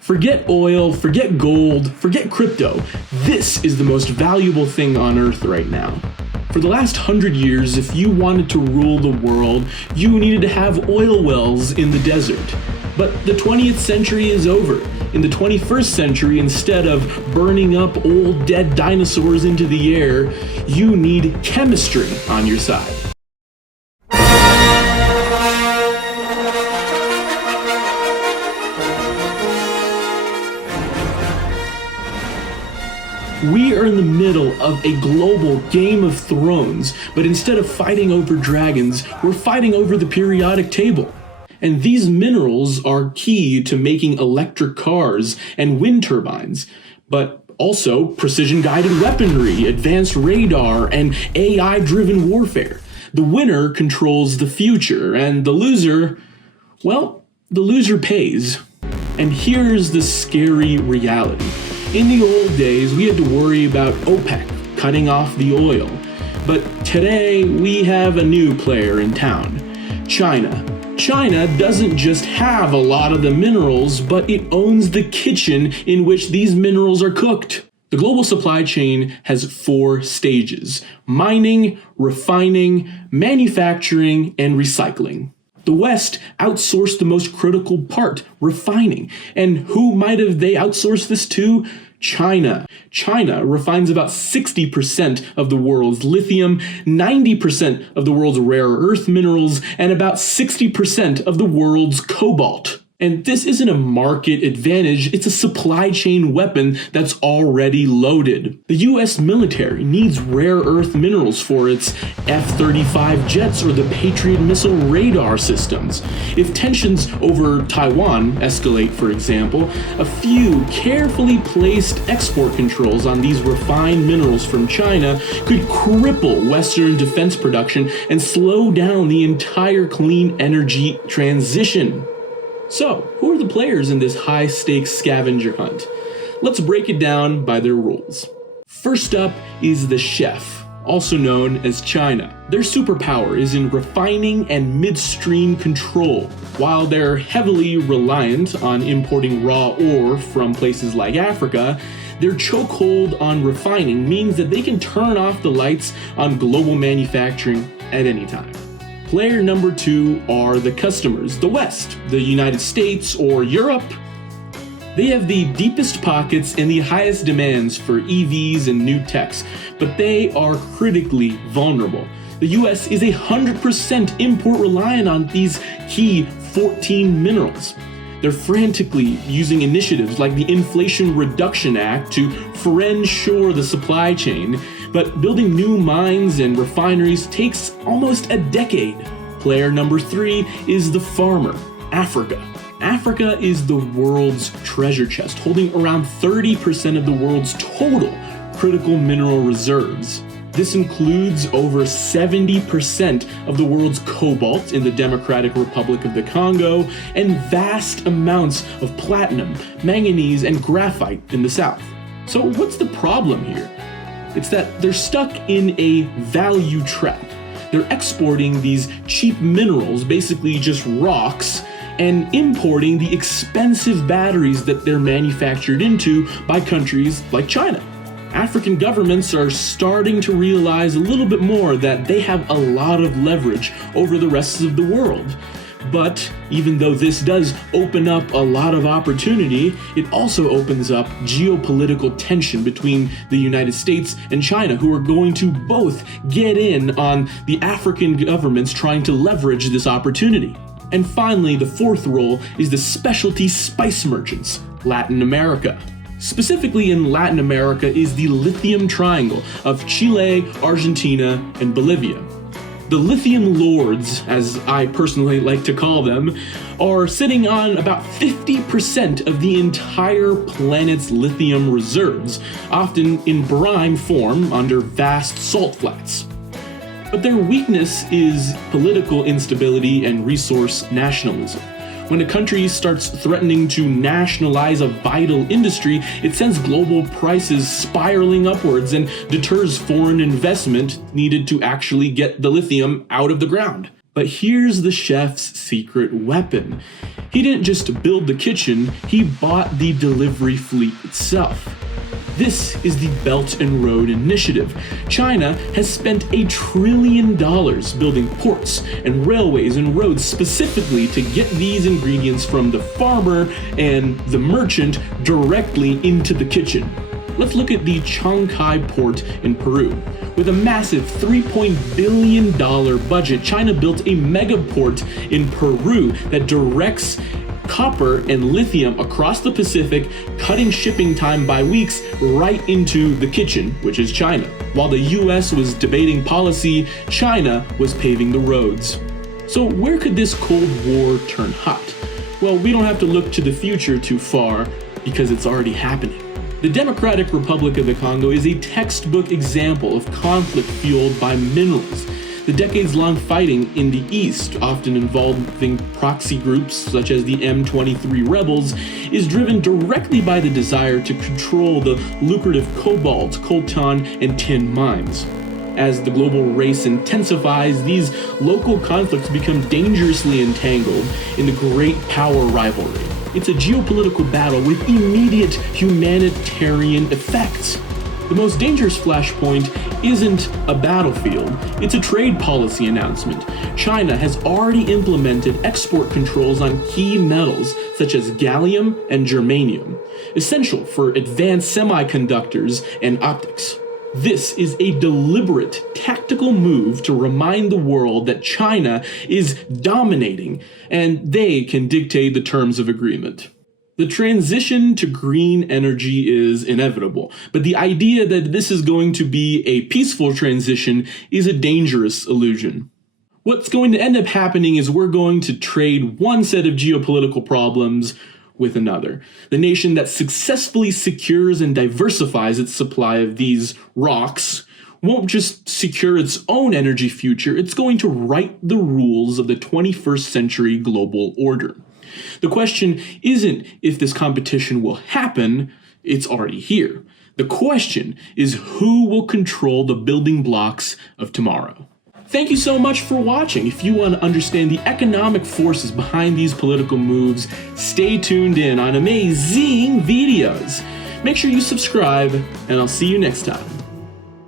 Forget oil, forget gold, forget crypto. This is the most valuable thing on Earth right now. For the last 100 years, if you wanted to rule the world, you needed to have oil wells in the desert. But the 20th century is over. In the 21st century, instead of burning up old dead dinosaurs into the air, you need chemistry on your side. We are in the middle of a global Game of Thrones, but instead of fighting over dragons, we're fighting over the periodic table. And these minerals are key to making electric cars and wind turbines, but also precision-guided weaponry, advanced radar, and AI-driven warfare. The winner controls the future, and the loser, well, the loser pays. And here's the scary reality. In the old days, we had to worry about OPEC cutting off the oil. But today, we have a new player in town, China. China doesn't just have a lot of the minerals, but it owns the kitchen in which these minerals are cooked. The global supply chain has 4 stages: mining, refining, manufacturing, and recycling. The West outsourced the most critical part, refining. And who might have they outsourced this to? China. China refines about 60% of the world's lithium, 90% of the world's rare earth minerals, and about 60% of the world's cobalt. And this isn't a market advantage, it's a supply chain weapon that's already loaded. The US military needs rare earth minerals for its F-35 jets or the Patriot missile radar systems. If tensions over Taiwan escalate, for example, a few carefully placed export controls on these refined minerals from China could cripple Western defense production and slow down the entire clean energy transition. So, who are the players in this high-stakes scavenger hunt? Let's break it down by their rules. First up is the chef, also known as China. Their superpower is in refining and midstream control. While they're heavily reliant on importing raw ore from places like Africa, their chokehold on refining means that they can turn off the lights on global manufacturing at any time. Player number 2 are the customers, the West, the United States, or Europe. They have the deepest pockets and the highest demands for EVs and new techs, but they are critically vulnerable. The US is 100% import reliant on these key 14 minerals. They're frantically using initiatives like the Inflation Reduction Act to friend-shore the supply chain, but building new mines and refineries takes almost a decade. Player number 3 is the farmer, Africa. Africa is the world's treasure chest, holding around 30% of the world's total critical mineral reserves. This includes over 70% of the world's cobalt in the Democratic Republic of the Congo and vast amounts of platinum, manganese, and graphite in the south. So what's the problem here? It's that they're stuck in a value trap. They're exporting these cheap minerals, basically just rocks, and importing the expensive batteries that they're manufactured into by countries like China. African governments are starting to realize a little bit more that they have a lot of leverage over the rest of the world. But even though this does open up a lot of opportunity, it also opens up geopolitical tension between the United States and China, who are going to both get in on the African governments trying to leverage this opportunity. And finally, the 4th role is the specialty spice merchants, Latin America. Specifically in Latin America is the lithium triangle of Chile, Argentina, and Bolivia. The lithium lords, as I personally like to call them, are sitting on about 50% of the entire planet's lithium reserves, often in brine form under vast salt flats. But their weakness is political instability and resource nationalism. When a country starts threatening to nationalize a vital industry, it sends global prices spiraling upwards and deters foreign investment needed to actually get the lithium out of the ground. But here's the chef's secret weapon. He didn't just build the kitchen, he bought the delivery fleet itself. This is the Belt and Road Initiative. China has spent $1 trillion building ports and railways and roads specifically to get these ingredients from the farmer and the merchant directly into the kitchen. Let's look at the Chancay port in Peru. With a massive $3 billion budget, China built a mega port in Peru that directs copper and lithium across the Pacific, cutting shipping time by weeks right into the kitchen, which is China. While the US was debating policy, China was paving the roads. So where could this Cold War turn hot? Well, we don't have to look to the future too far because it's already happening. The Democratic Republic of the Congo is a textbook example of conflict fueled by minerals. The decades-long fighting in the east, often involving proxy groups such as the M23 rebels, is driven directly by the desire to control the lucrative cobalt, coltan, and tin mines. As the global race intensifies, these local conflicts become dangerously entangled in the great power rivalry. It's a geopolitical battle with immediate humanitarian effects. The most dangerous flashpoint isn't a battlefield, it's a trade policy announcement. China has already implemented export controls on key metals such as gallium and germanium, essential for advanced semiconductors and optics. This is a deliberate, tactical move to remind the world that China is dominating and they can dictate the terms of agreement. The transition to green energy is inevitable, but the idea that this is going to be a peaceful transition is a dangerous illusion. What's going to end up happening is we're going to trade one set of geopolitical problems with another. The nation that successfully secures and diversifies its supply of these rocks won't just secure its own energy future, it's going to write the rules of the 21st century global order. The question isn't if this competition will happen, it's already here. The question is who will control the building blocks of tomorrow. Thank you so much for watching. If you want to understand the economic forces behind these political moves, stay tuned in on amazing videos. Make sure you subscribe, and I'll see you next time.